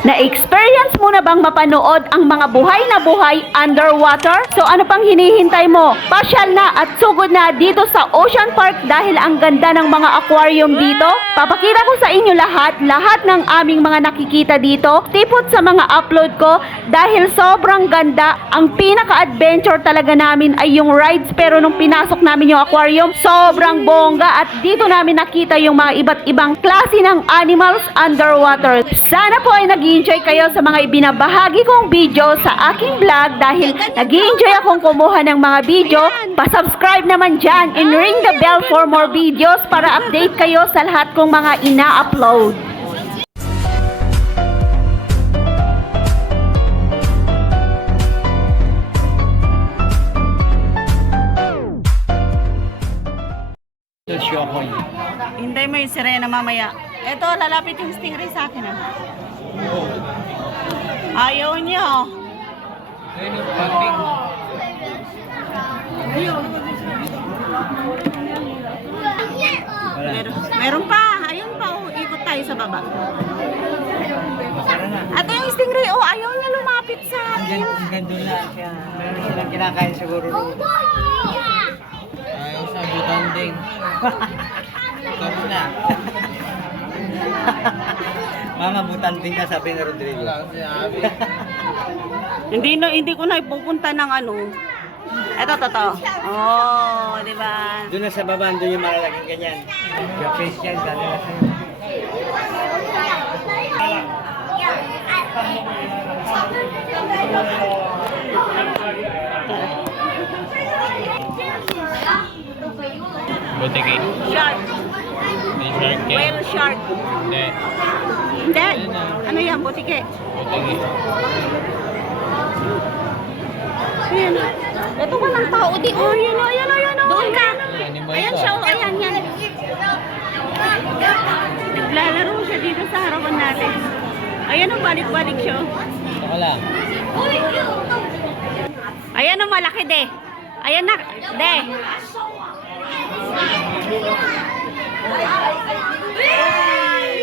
Na-experience mo na bang mapanood ang mga buhay na buhay underwater? So ano pang hinihintay mo? Pasyal na at sugod na dito sa Ocean Park dahil ang ganda ng mga aquarium dito. Papakita ko sa inyo lahat ng aming mga nakikita dito. Tipot sa mga upload ko dahil sobrang ganda. Ang pinaka-adventure talaga namin ay yung rides, pero nung pinasok namin yung aquarium, sobrang bongga at dito namin nakita yung mga iba't ibang klase ng animals underwater. Sana po ay nag-enjoy kayo sa mga ibinabahagi kong video sa aking vlog dahil nag-enjoy akong kumuha ng mga video. Pa-subscribe naman dyan and ring the bell for more videos para update kayo sa lahat kong mga ina-upload. Hintay mo yung sirena mamaya. Eto, lalapit yung stingray sa akin. Ayaw niya. Meron pa. Ayun pa. Oh. Ikot tayo sa baba. At yung stingray, oh, ayaw niya lumapit sa akin. Gandun na siya. Meron silang kinakain siguro. Ayaw sa butanding. Tapos na. Mga butanding na sabi ni Rodrigo. Hindi ko na ipupunta ng ano. Eto, totoo. Oh, di ba? Doon na sa baba, doon yung malalaking ganyan. Yung face yan, dali na sa'yo. Butiki. Shark. May shark yan. Whale shark. Hindi. Hindi. Ano yan? Butike. Butiki. Ayan. Ito ka ng tao di. Oh, yan o, yan o, yan o. Doon ka. Animal Ayan to. siya o, ayan, yan. Naglalaro siya dito sa harapan natin. Ayan o, balik-balik siya. Saka lang. Ayan o, malaki de. Ayan na, de.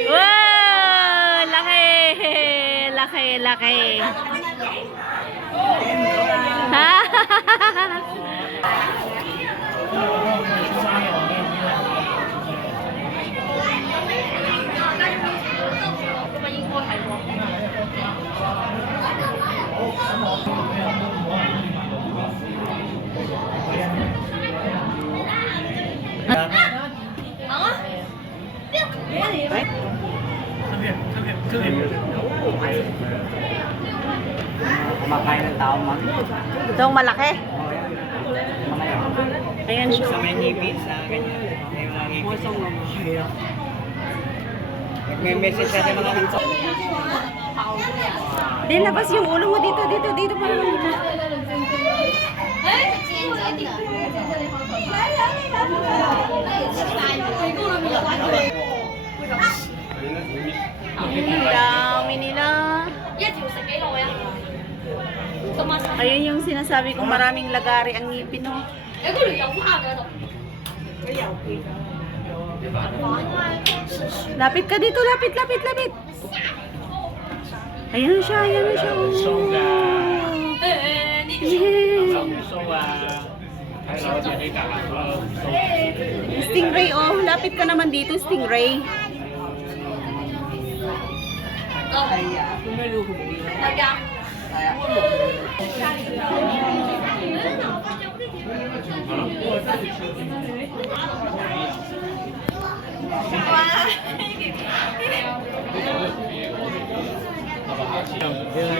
Wow! Laki! Laki, laki. Kumakain ng tao, man. Ito ang malaki. Ayan siya. Sa may ngipin, sa ganyan. May mga ngipin. Nagme-message natin mga nito. Di, labas yung ulo mo dito, dito, dito. Parang dito. Ang dami nila. Ayun yung sinasabi kong maraming lagari ang ngipin, no? Lapit ka dito, lapit, lapit, lapit. Ayan siya, ayan na siya. Stingray, oh. Lapit ka naman dito, Stingray.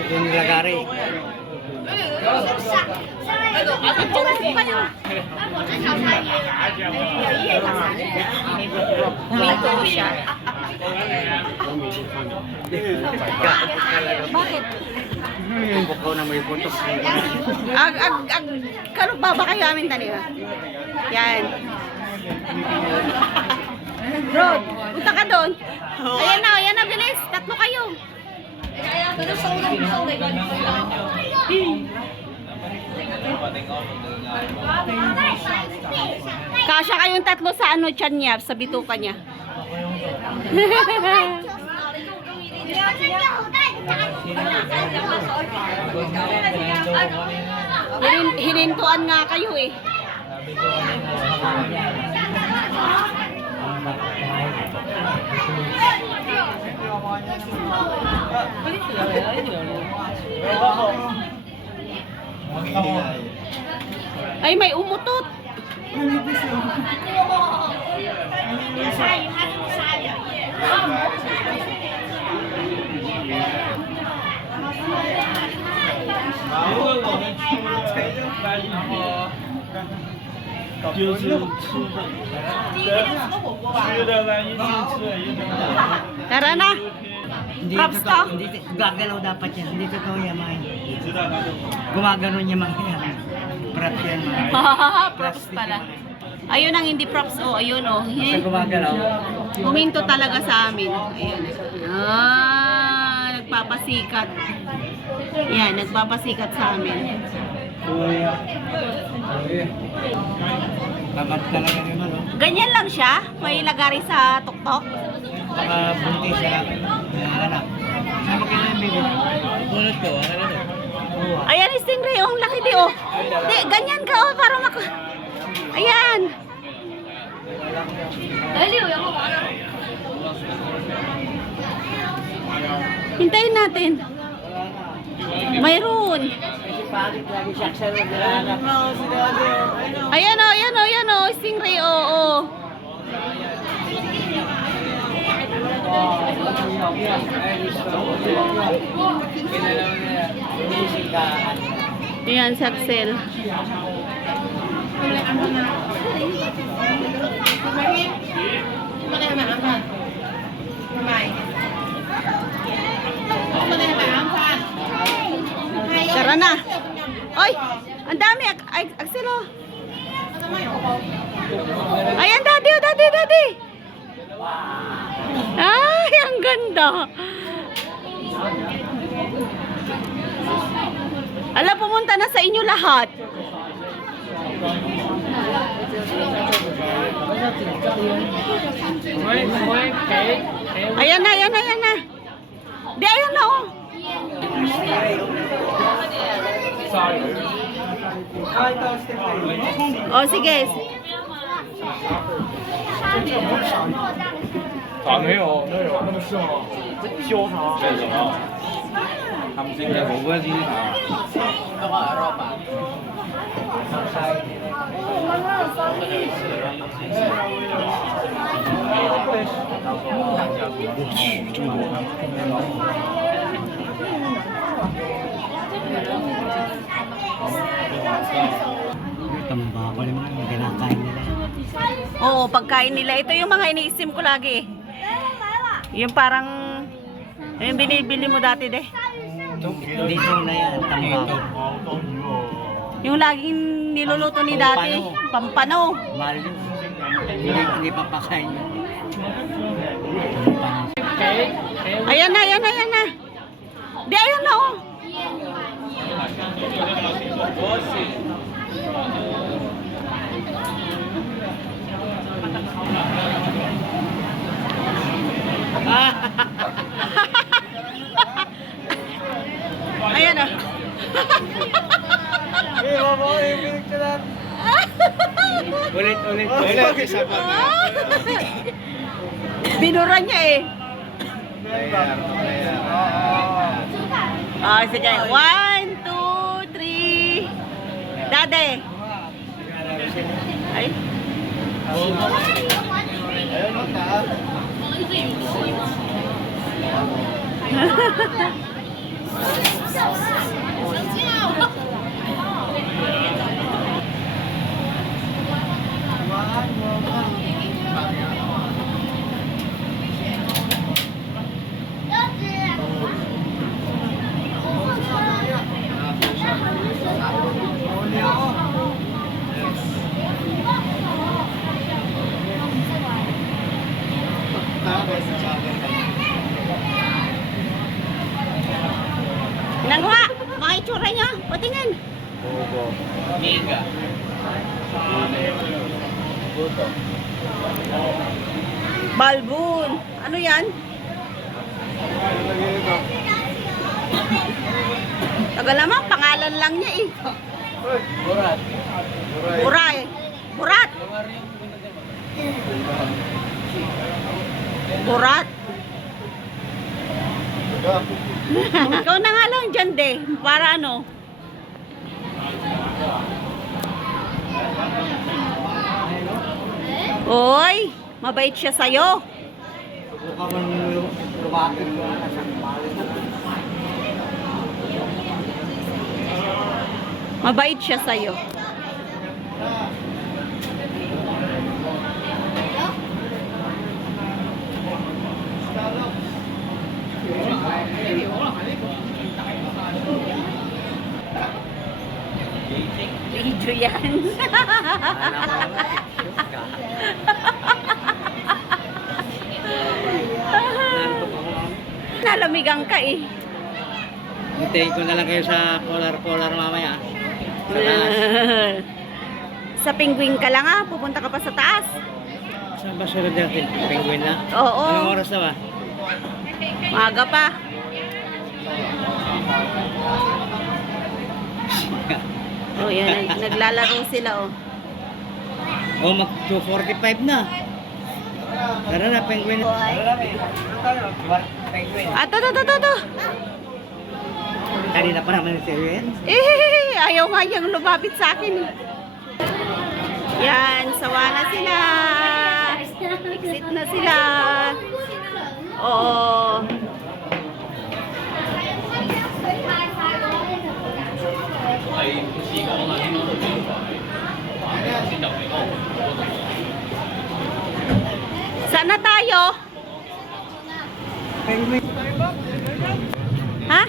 Yung lagari. Huminto siya. Bakit? Yung bukaw na may puntok. Kalog ba kayo amin tani ba? Yan. Bro, punta ka doon. Ayan na, bilis. Tatlo kayo. Kasya kayong tatlo sa ano tiyan niya, sa bituka niya. Hinintuan nga kayo eh. Sabi ko kanina, Ay, may umutot. Tara na. Hindi Props totoo, to? hindi gagalaw dapat yan. Hindi totoo yan, mga gumagano niya mga yan. Props yan, mga Props pala. Ayun ang hindi props. Oh, ayun oh. Sa gumagalaw. Huminto talaga sa amin. Ayun. Nagpapasikat. Yan, nagpapasikat sa amin. Tamat talaga yun, ano? Ganyan lang siya? May lagari sa tuktok? Baka buntis siya. Anak. Saan mo kailangan bibig? bunot ko, ano to? Ayan, stingray. Oh, ang laki di oh. Di, ganyan ka oh, para mak... Ayan. Hintayin natin. Mayroon. Pagit lagi siya sa anak. Ayan oh, ayan oh, ayan oh. Stingray, oh, oh. Ayan, saksel. Tara na. Oy, ang dami. Ay, Axelo. Ayan, daddy, oh, daddy, daddy. Ay, ang ganda. Ala, pumunta na sa inyo lahat. Ayan na, ayan na, ayan na. Di, ayan na, oh. Oh, sige. 没有，那有那么是吗？教他。这什么？他们现在我问你啥？Tamba ko naman yung kinakain nila. Oo, pagkain nila. Ito yung mga iniisim ko lagi. Yung parang, yung binibili mo dati, de. Dito na yan, tamba. Yung laging niluluto ni dati. Pampano. Mahal yun. Hindi papakain yun. Ayan na, ayan na, ayan na. Di, ayan na, oh. Ayan na. Ulit. Binura niya eh. Ah, sige. 1, 2, 3. Dade. Ay. Nangwa, mga itsura niya. Patingin. Miga. Balbon. Ano yan? Tagal naman, pangalan lang niya eh. Borat. Buray. Burat. Burat. Ikaw na nga lang dyan, de. Para ano? Oy, mabait siya sa'yo. Subukan mo lumaking ko na sa kumalit. Mabait siya sa'yo. Video yan. Nalamigan ka eh. Hintayin ko na lang kayo sa polar mamaya. Sa taas. Sa penguin ka lang ah, pupunta ka pa sa taas. Saan ba sunod natin? Penguin na? Oo. Anong oras na ba? Maaga pa. Oh, yan. Naglalaro sila oh. Oh, mag 2:45 na. Tara na, penguin. Tara na, penguin. Ah, to. Kanina pa naman si Ewen. Ayaw nga niyang lumapit sa akin eh. Yan, sawa na sila. Exit na sila. Oo. Saan na tayo? Penguin. Ha?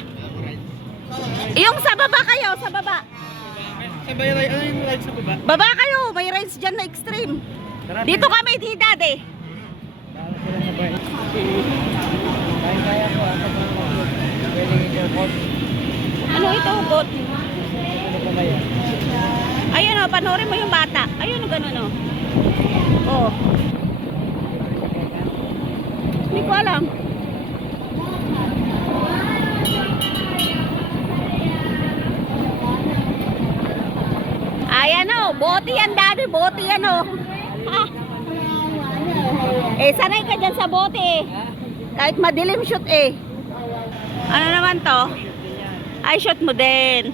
Yung sa baba kayo, sa baba. Sabay ride, ano yung ride sa baba? Baba kayo, may rides dyan na extreme. Tara, Dito kami, di dade. Tara sila sabay. Kaya ko, pwede i-airport. Ano ito, bot? Ano pa ba yan? Ayun o, panoorin mo yung bata. Ayun o, ganun o. Oh. Hindi ko alam. Ayan o, bote yan daddy, bote yan o. Ah. Eh, sanay ka dyan sa bote eh. Kahit madilim shoot eh. Ano naman to? Ay, shoot mo din.